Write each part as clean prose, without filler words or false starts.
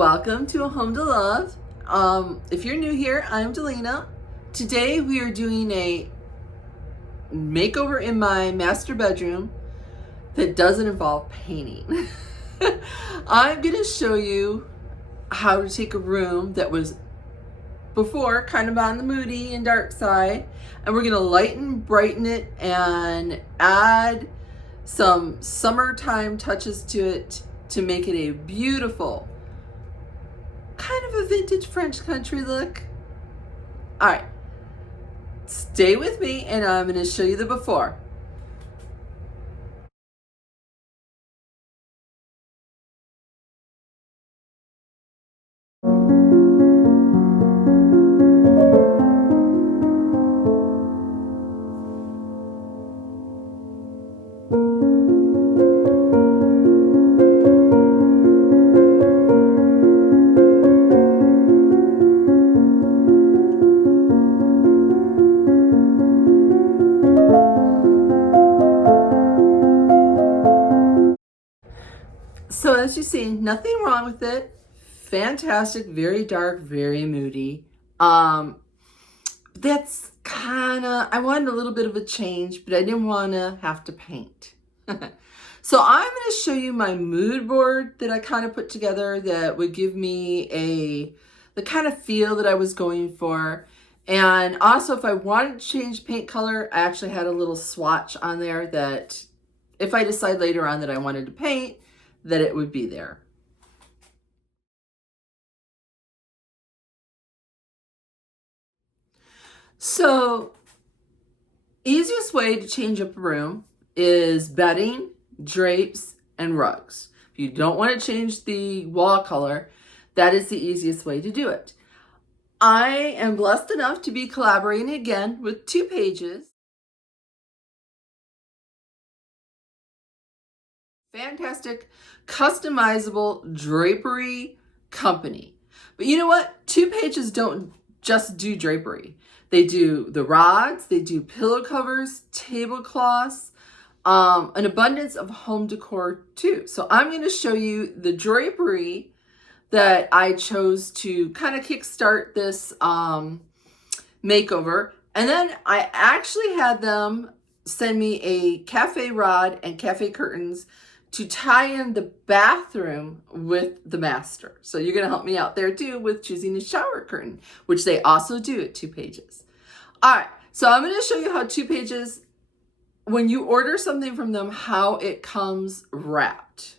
Welcome to A Home to Love. If you're new here, I'm Delina. Today we are doing a makeover in my master bedroom that doesn't involve painting. I'm going to show you how to take a room that was before kind of on the moody and dark side, and we're going to lighten, brighten it, and add some summertime touches to it to make it a beautiful, kind of a vintage French country look. All right, stay with me and I'm going to show you the before. So as you see, nothing wrong with it. Fantastic, very dark, very moody. That's kind of, I wanted a little bit of a change, but I didn't want to have to paint. So I'm going to show you my mood board that I kind of put together that would give me the kind of feel that I was going for. And also if I wanted to change paint color, I actually had a little swatch on there that if I decide later on that I wanted to paint, that it would be there. So, easiest way to change up a room is bedding, drapes, and rugs. If you don't want to change the wall color, that is the easiest way to do it. I am blessed enough to be collaborating again with TWOPAGES. Fantastic, customizable drapery company. But you know what? TWOPAGES don't just do drapery. They do the rods, they do pillow covers, tablecloths, an abundance of home decor too. So I'm going to show you the drapery that I chose to kind of kickstart this makeover. And then I actually had them send me a cafe rod and cafe curtains to tie in the bathroom with the master. So you're going to help me out there too with choosing a shower curtain, which they also do at TWOPAGES. All right, so I'm going to show you how TWOPAGES, when you order something from them, how it comes wrapped.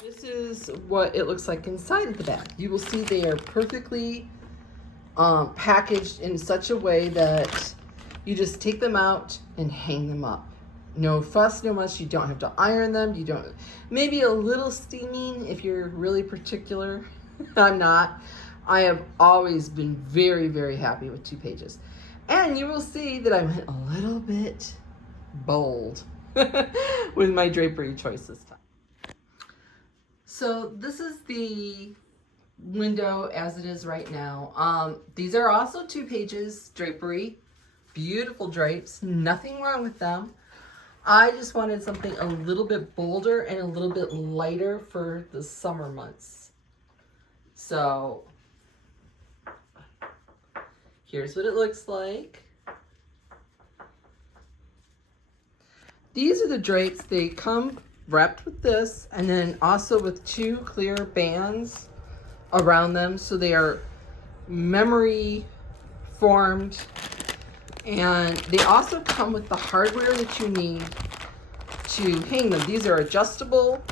This is what it looks like inside of the bag. You will see they are perfectly packaged in such a way that you just take them out and hang them up. No fuss, no muss. You don't have to iron them. You don't, maybe a little steaming if you're really particular. I'm not. I have always been very, very happy with TWOPAGES. And you will see that I went a little bit bold with my drapery choice this time. So this is the window as it is right now. These are also TWOPAGES drapery. Beautiful drapes. Nothing wrong with them. I just wanted something a little bit bolder and a little bit lighter for the summer months. So here's what it looks like. These are the drapes. They come wrapped with this and then also with two clear bands around them. So they are memory formed. And they also come with the hardware that you need to hang them. These are adjustable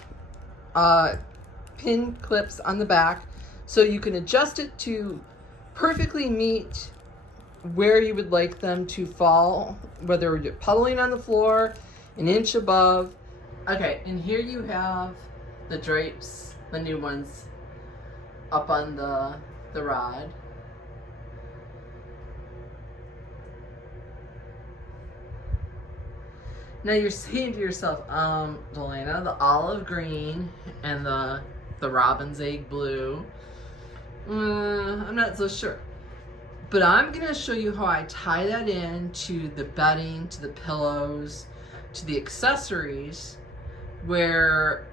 pin clips on the back, so you can adjust it to perfectly meet where you would like them to fall, whether you're puddling on the floor, an inch above. Okay, and here you have the drapes, the new ones, up on the rod. Now you're saying to yourself, Delana, the olive green and the robin's egg blue, I'm not so sure. But I'm gonna show you how I tie that in to the bedding, to the pillows, to the accessories, where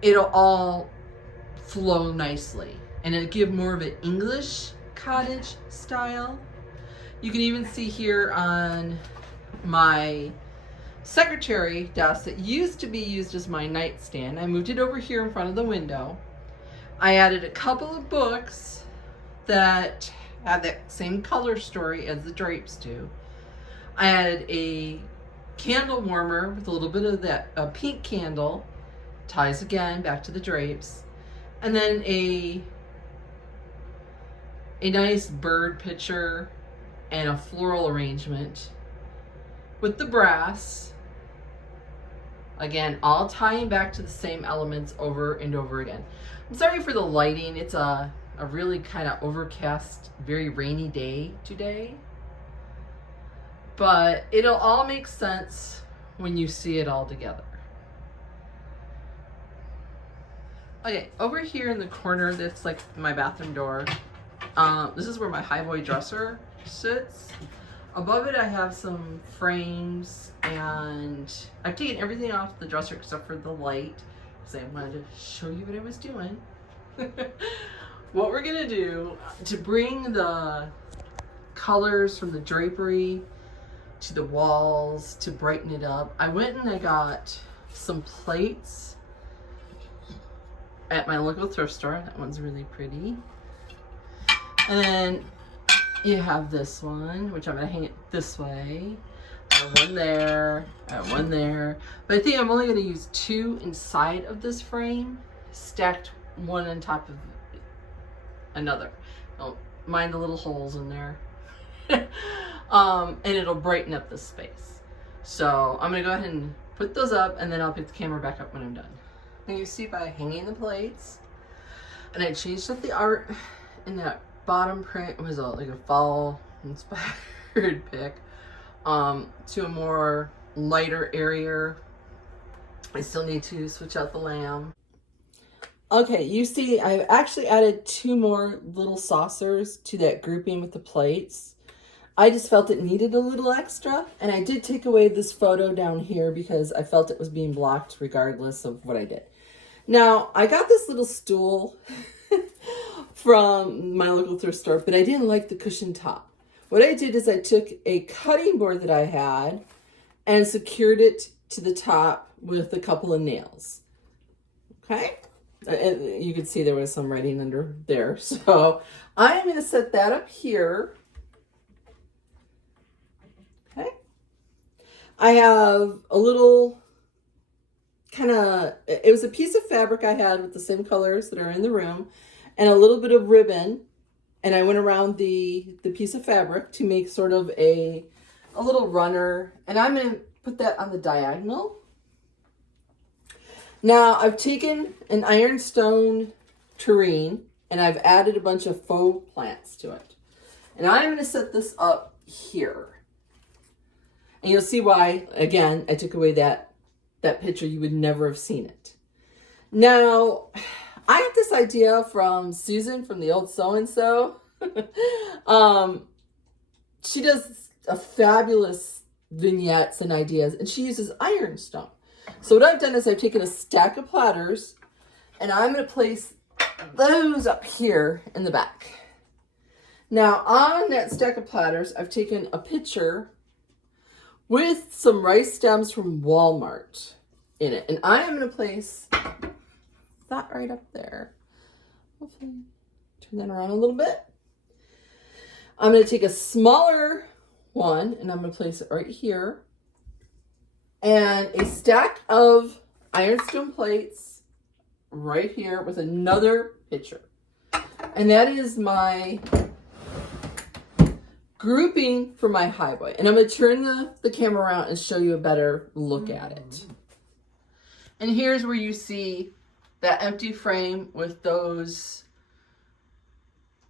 it'll all flow nicely and it give more of an English cottage style. You can even see here on my secretary desk that used to be used as my nightstand. I moved it over here in front of the window. I added a couple of books that had that same color story as the drapes do. I added a candle warmer with a little bit of that pink candle, ties again back to the drapes, and then a nice bird picture and a floral arrangement with the brass. Again, all tying back to the same elements over and over again. I'm sorry for the lighting. It's a really kind of overcast, very rainy day today. But it'll all make sense when you see it all together. Okay, over here in the corner, that's like my bathroom door. This is where my highboy dresser sits. Above it, I have some frames, and I've taken everything off the dresser except for the light, because I wanted to show you what I was doing. What we're gonna do to bring the colors from the drapery to the walls to brighten it up, I went and I got some plates at my local thrift store. That one's really pretty. And then you have this one, which I'm gonna hang it this way. I have one there, I have one there. But I think I'm only gonna use two inside of this frame, stacked one on top of another. Don't mind the little holes in there. And it'll brighten up the space. So I'm gonna go ahead and put those up, and then I'll pick the camera back up when I'm done. And you see by hanging the plates, and I changed up the art in that bottom print. It was like a fall inspired pic, to a more lighter area. I still need to switch out the lamb. Okay, you see I've actually added two more little saucers to that grouping with the plates. I just felt it needed a little extra, and I did take away this photo down here because I felt it was being blocked regardless of what I did. Now, I got this little stool from my local thrift store, but I didn't like the cushion top. What I did is I took a cutting board that I had and secured it to the top with a couple of nails. Okay? And you can see there was some writing under there. So I'm going to set that up here. Okay. I have a little it was a piece of fabric I had with the same colors that are in the room and a little bit of ribbon. And I went around the piece of fabric to make sort of a little runner. And I'm going to put that on the diagonal. Now I've taken an ironstone tureen and I've added a bunch of faux plants to it. And I'm going to set this up here. And you'll see why, again, I took away that picture. You would never have seen it. Now, I got this idea from Susan from the old so-and-so. She does a fabulous vignettes and ideas, and she uses ironstone. So what I've done is I've taken a stack of platters, and I'm going to place those up here in the back. Now, on that stack of platters, I've taken a picture with some rice stems from Walmart in it. And I am going to place that right up there. Hopefully, turn that around a little bit. I'm going to take a smaller one and I'm going to place it right here. And a stack of ironstone plates right here with another picture. And that is my grouping for my highboy. And I'm going to turn the camera around and show you a better look at it. And here's where you see that empty frame with those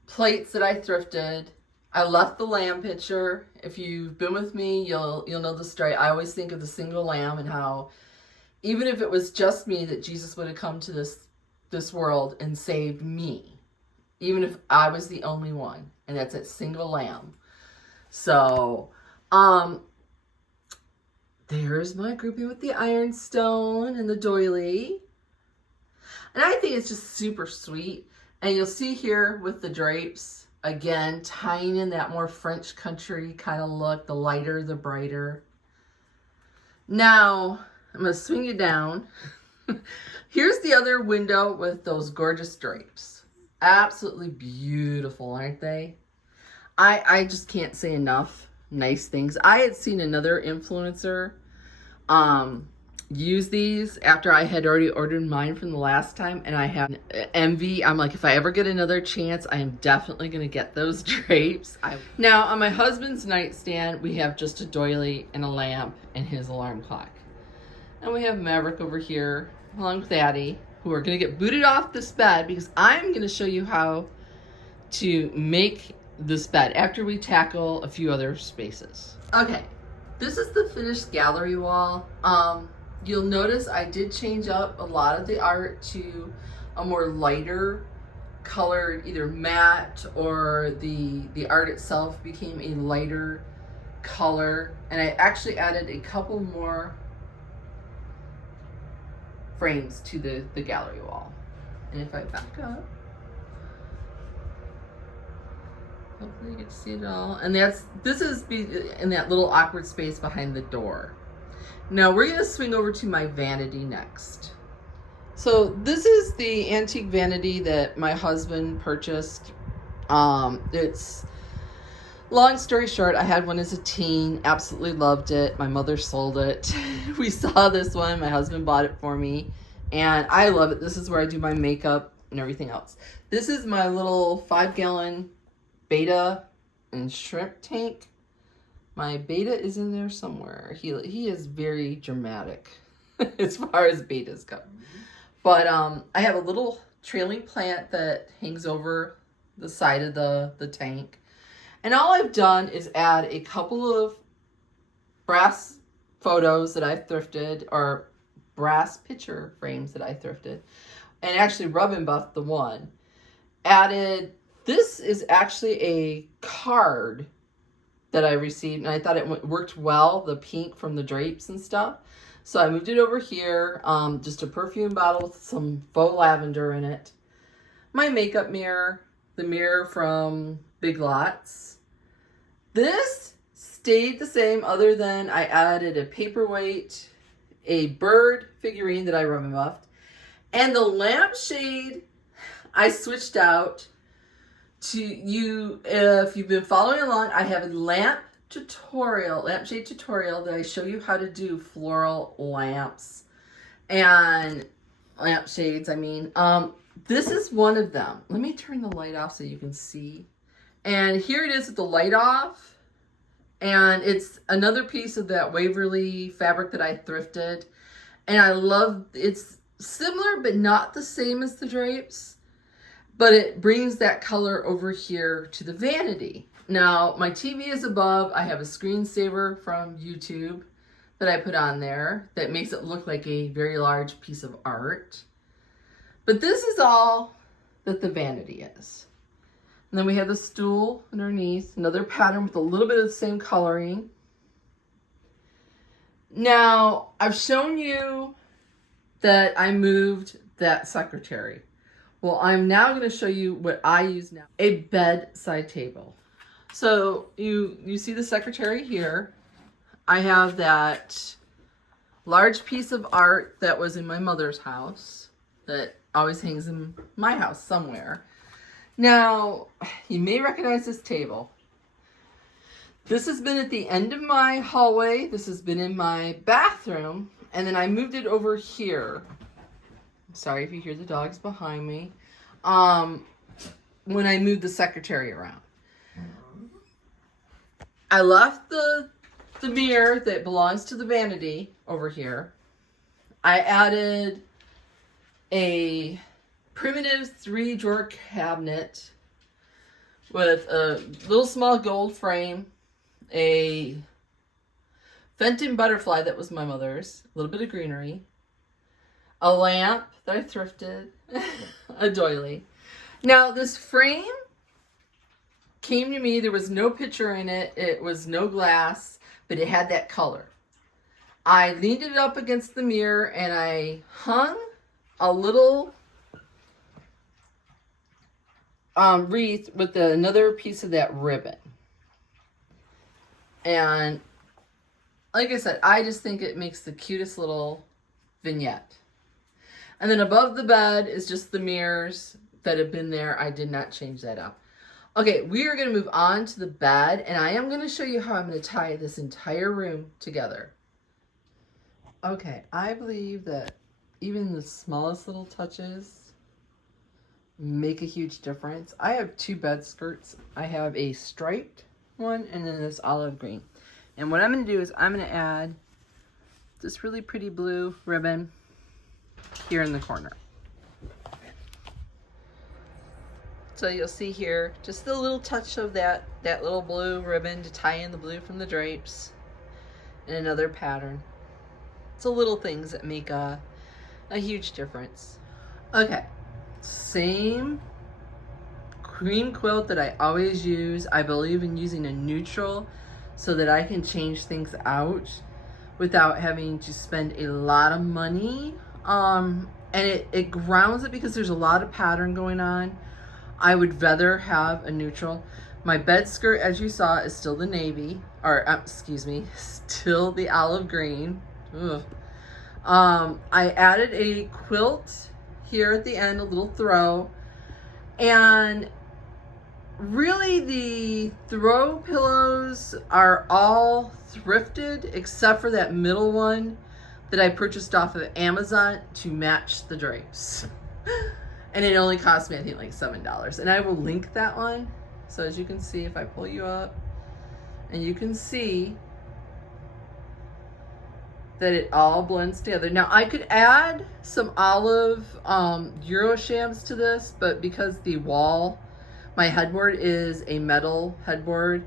plates that I thrifted. I left the lamb picture. If you've been with me, you'll know the story. I always think of the single lamb and how even if it was just me, that Jesus would have come to this world and saved me. Even if I was the only one. And that's that single lamb. So, there's my grouping with the ironstone and the doily. And I think it's just super sweet. And you'll see here with the drapes, again, tying in that more French country kind of look, the lighter, the brighter. Now, I'm going to swing you down. Here's the other window with those gorgeous drapes. Absolutely beautiful, aren't they? I just can't say enough nice things. I had seen another influencer use these after I had already ordered mine from the last time, and I have envy. I'm like, if I ever get another chance, I am definitely going to get those drapes. Now, on my husband's nightstand, we have just a doily and a lamp and his alarm clock. And we have Maverick over here, along with Addie, who are going to get booted off this bed because I'm going to show you how to make this bed after we tackle a few other spaces. Okay, this is the finished gallery wall. You'll notice I did change up a lot of the art to a more lighter colored, either matte or the art itself became a lighter color. And I actually added a couple more frames to the gallery wall. And if I back up, hopefully you can see it all. And this is in that little awkward space behind the door. Now we're gonna swing over to my vanity next. So this is the antique vanity that my husband purchased. It's, long story short, I had one as a teen, absolutely loved it. My mother sold it. We saw this one, my husband bought it for me, and I love it. This is where I do my makeup and everything else. This is my little 5-gallon beta and shrimp tank. My beta is in there somewhere. He is very dramatic as far as betas go. But I have a little trailing plant that hangs over the side of the tank. And all I've done is add a couple of brass photos that I've thrifted, or brass picture frames that I thrifted, and actually rub and buffed the one. Added, this is actually a card that I received, and I thought it worked well, the pink from the drapes and stuff. So I moved it over here, just a perfume bottle with some faux lavender in it. My makeup mirror, the mirror from Big Lots. This stayed the same other than I added a paperweight, a bird figurine that I rub and buffed, and the lampshade I switched out. If you've been following along, I have a lampshade tutorial that I show you how to do floral lamps and lampshades. This is one of them. Let me turn the light off so you can see. And here it is with the light off. And it's another piece of that Waverly fabric that I thrifted. And I love, it's similar but not the same as the drapes. But it brings that color over here to the vanity. Now, my TV is above. I have a screensaver from YouTube that I put on there that makes it look like a very large piece of art. But this is all that the vanity is. And then we have the stool underneath, another pattern with a little bit of the same coloring. Now, I've shown you that I moved that secretary. Well, I'm now going to show you what I use now. A bedside table. So you see the secretary here. I have that large piece of art that was in my mother's house that always hangs in my house somewhere. Now, you may recognize this table. This has been at the end of my hallway. This has been in my bathroom. And then I moved it over here. Sorry if you hear the dogs behind me. When I moved the secretary around. I left the mirror that belongs to the vanity over here. I added a primitive 3-drawer cabinet with a little small gold frame, a Fenton butterfly that was my mother's, a little bit of greenery, a lamp that I thrifted, a doily. Now this frame came to me, there was no picture in it, it was no glass, but it had that color. I leaned it up against the mirror and I hung a little wreath with another piece of that ribbon. And like I said, I just think it makes the cutest little vignette. And then above the bed is just the mirrors that have been there. I did not change that up. Okay, we are going to move on to the bed, and I am going to show you how I'm going to tie this entire room together. Okay, I believe that even the smallest little touches make a huge difference. I have two bed skirts. I have a striped one and then this olive green. And what I'm going to do is I'm going to add this really pretty blue ribbon here in the corner. So you'll see here just a little touch of that little blue ribbon to tie in the blue from the drapes and another pattern. It's the little things that make a huge difference. Okay, same cream quilt that I always use. I believe in using a neutral so that I can change things out without having to spend a lot of money. And it grounds it because there's a lot of pattern going on. I would rather have a neutral. My bed skirt, as you saw, is still the navy, or excuse me, still the olive green. Ugh. I added a quilt here at the end, a little throw, and really the throw pillows are all thrifted except for that middle one that I purchased off of Amazon to match the drapes. And it only cost me, I think, like $7. And I will link that one. So as you can see, if I pull you up, and you can see that it all blends together. Now, I could add some olive Euroshams to this, but because the wall, my headboard is a metal headboard,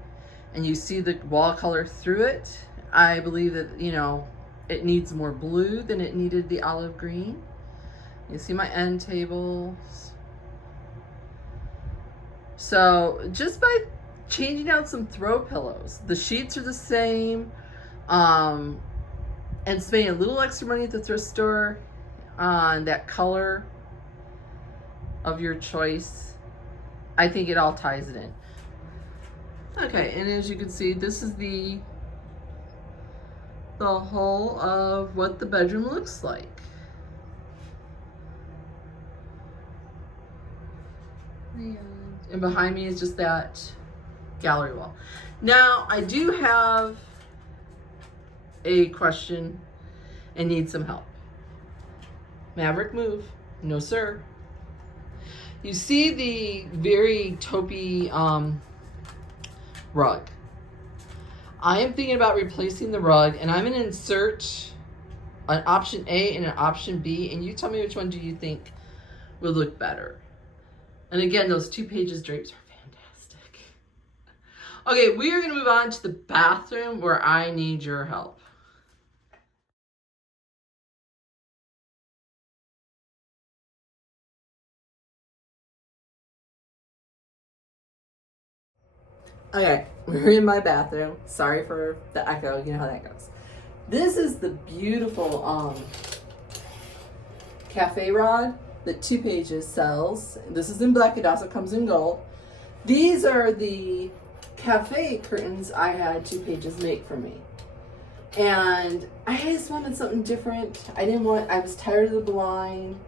and you see the wall color through it, I believe that, you know, it needs more blue than it needed the olive green. You see my end tables. So just by changing out some throw pillows, the sheets are the same, and spending a little extra money at the thrift store on that color of your choice, I think it all ties it in. Okay, and as you can see, this is the whole of what the bedroom looks like. And behind me is just that gallery wall. Now, I do have a question and need some help. Maverick, move. No, sir. You see the very taupey rug. I am thinking about replacing the rug, and I'm going to insert an option A and an option B, and you tell me which one do you think will look better. And again, those TWOPAGES drapes are fantastic. Okay, we are going to move on to the bathroom where I need your help. Okay, we're in my bathroom. Sorry for the echo, you know how that goes. This is the beautiful cafe rod that TWOPAGES sells. This is in black, it also comes in gold. These are the cafe curtains I had TWOPAGES make for me. And I just wanted something different. I was tired of the blind.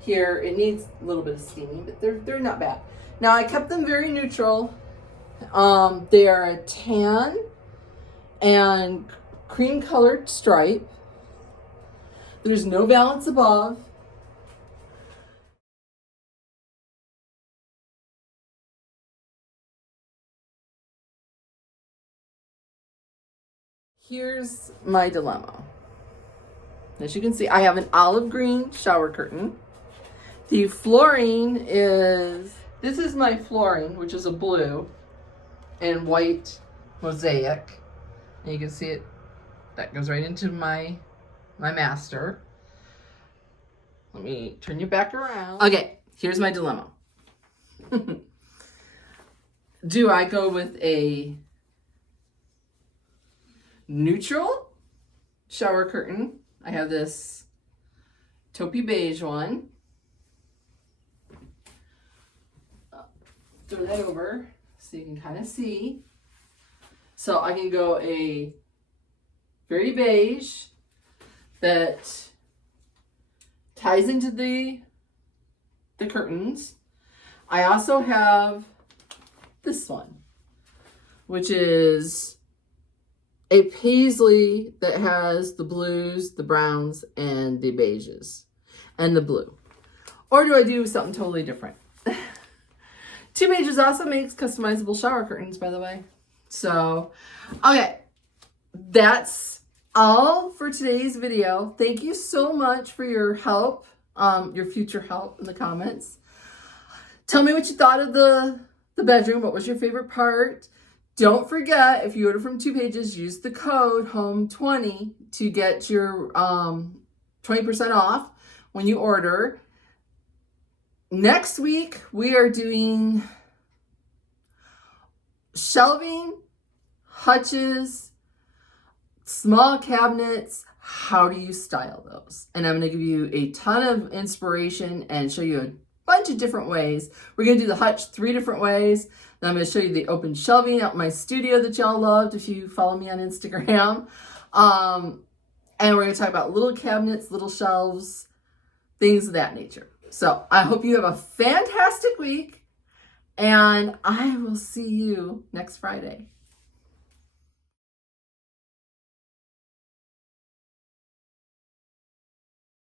Here, it needs a little bit of steaming, but they're not bad. Now, I kept them very neutral. They are a tan and cream colored stripe. There's no valance above. Here's my dilemma. As you can see, I have an olive green shower curtain. The flooring this is my flooring, which is a blue and white mosaic. And you can see it, that goes right into my master. Let me turn you back around. Okay, here's my dilemma. Do I go with a neutral shower curtain? I have this taupey beige one. throw that over so you can kind of see. So I can go a very beige that ties into the curtains. I also have this one, which is a paisley that has the blues, the browns, and the beiges, and the blue. Or do I do something totally different? TWOPAGES also makes customizable shower curtains, by the way. So, okay, that's all for today's video. Thank you so much for your help, your future help in the comments. Tell me what you thought of the bedroom. What was your favorite part? Don't forget, if you order from TWOPAGES, use the code HOME20 to get your 20% off when you order. Next week, we are doing shelving, hutches, small cabinets. How do you style those? And I'm going to give you a ton of inspiration and show you a bunch of different ways. We're going to do the hutch 3 different ways. Then I'm going to show you the open shelving out in my studio that y'all loved if you follow me on Instagram. And we're going to talk about little cabinets, little shelves, things of that nature. So I hope you have a fantastic week, and I will see you next Friday.